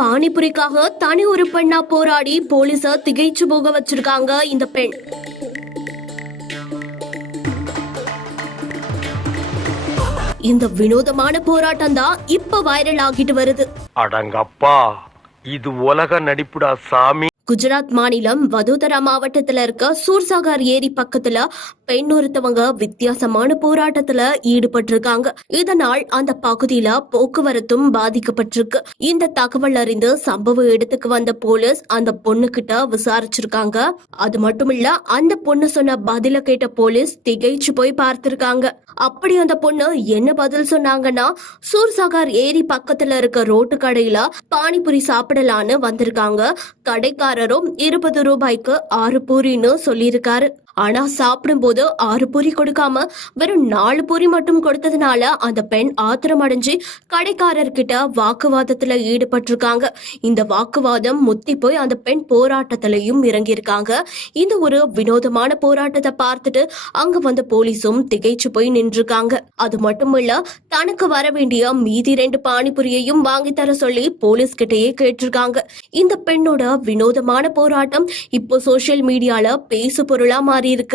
பானிபுரிக்காக தனி ஒரு பெண்ணா போராடி போலீஸ திகைச்சு போக வச்சிருக்காங்க இந்த பெண். இந்த வினோதமான போராட்டம் தான் இப்ப வைரல் ஆகிட்டு வருது. அடங்கப்பா, இது உலக நடிப்புடா சாமி. குஜராத் மாநிலம் வதோதரா மாவட்டத்துல இருக்க சூர்சாகர் ஏரி பக்கத்துல பெண் ஒருத்தவங்க வித்தியாசமான போராட்டத்துல ஈடுபட்டிருக்காங்க. இதனால் அந்த பகுதியில போக்குவரத்தும் பாதிக்கப்பட்டிருக்கு. இந்த தகவல் அறிந்து சம்பவ இடத்துக்கு வந்த போலீஸ் அந்த பொண்ணு கிட்ட விசாரிச்சிருக்காங்க. அது மட்டும் இல்ல, அந்த பொண்ணு சொன்ன பதில கேட்ட போலீஸ் திகைச்சு போய் பார்த்திருக்காங்க. அப்படி அந்த பொண்ணு என்ன பதில் சொன்னாங்கன்னா, சூர்சாகர் ஏரி பக்கத்துல இருக்க ரோட்டு கடையில பானிபுரி சாப்பிடலான்னு வந்திருக்காங்க. கடைக்காரரும் 20 ரூபாய்க்கு 6 பூரின்னு சொல்லியிருக்காரு. ஆனா சாப்பிடும் போது 6 பூரி கொடுக்காம வெறும் 4 பூரி மட்டும் கொடுத்ததுனால அந்த பெண் ஆத்திரம் அடைஞ்சு கடைக்காரர்கிட்ட வாக்குவாதத்துல ஈடுபட்டிருக்காங்க. இந்த வாக்குவாதம் முத்தி போய் அந்த பெண் போராட்டத்திலையும் இறங்கியிருக்காங்க. இந்த ஒரு வினோதமான போராட்டத்தை பார்த்துட்டு அங்க வந்த போலீஸும் திகைச்சு போய் நின்றுருக்காங்க. அது மட்டும் இல்ல, தனக்கு வர வேண்டிய மீதி 2 பானிபுரியையும் வாங்கி தர சொல்லி போலீஸ் கிட்டயே கேட்டிருக்காங்க. இந்த பெண்ணோட வினோதமான போராட்டம் இப்போ சோசியல் மீடியால பேசு பொருளா மாறி இருக்கு.